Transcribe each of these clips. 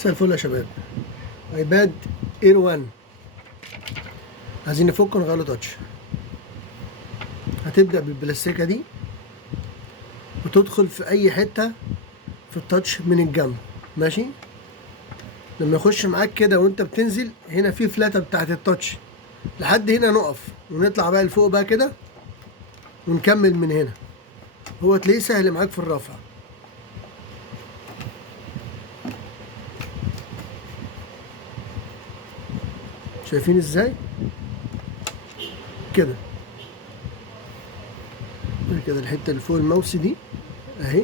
مساء الفل يا شباب. ايباد اير 1 عايزين نفك ونغير له تاتش. هتبدأ بالبلاستيكة دي وتدخل في اي حتة في التاتش من الجنب، ماشي؟ لما يخش معاك كده وانت بتنزل هنا في فلاتة بتاعت التاتش لحد هنا نقف ونطلع بقى لفوق بقى كده ونكمل من هنا. هو تلاقيه سهل معاك في الرفع. شايفين ازاي؟ كده كده الحتة اللي فوق الماوس دي اهي،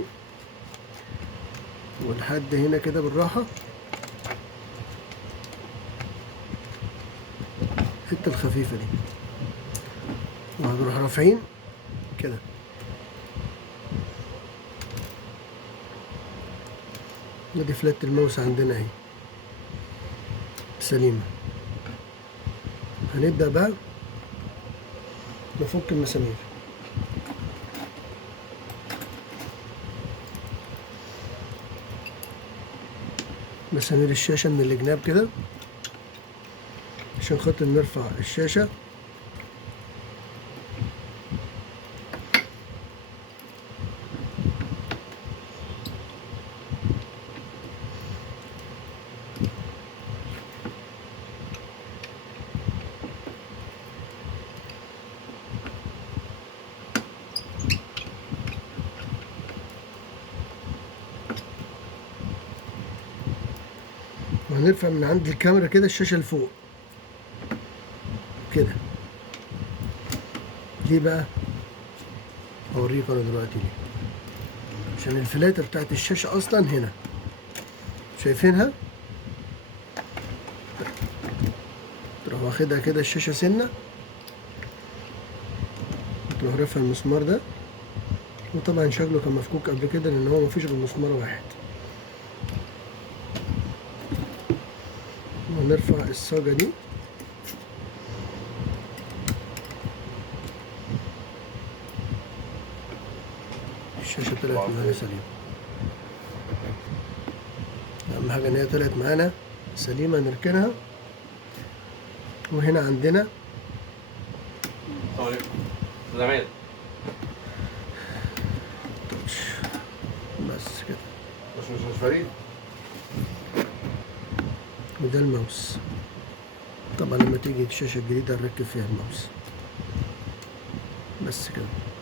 ولحد هنا كده بالراحة. الحتة الخفيفة دي وهنروح رافعين كده. ادي فلات الماوس عندنا اهي سليمة. هنبدأ بقى نفك المسامير. مسامير الشاشة من الجناب كده عشان خاطر نرفع الشاشة. وهنرفع من عند الكاميرا كده الشاشة لفوق كده. ليه بقى؟ هوريكم انا دلوقتي ليه. عشان الفلاتة بتاعت الشاشة اصلا هنا، شايفينها؟ تروح واخدها كده الشاشة سنة، تروح رافع المسمار ده، وطبعا شكله كان مفكوك قبل كده لان هو مفيش غير مسمار واحد. ونرفع الصاجة دي الشاشة طلعت معانا سليمة. أهم حاجة إن هي طلعت معانا سليمة، نركنها. وهنا عندنا بس كده. مش فريد. وده الماوس. طبعا لما تيجي الشاشة الجديدة نركب فيها الماوس بس كده.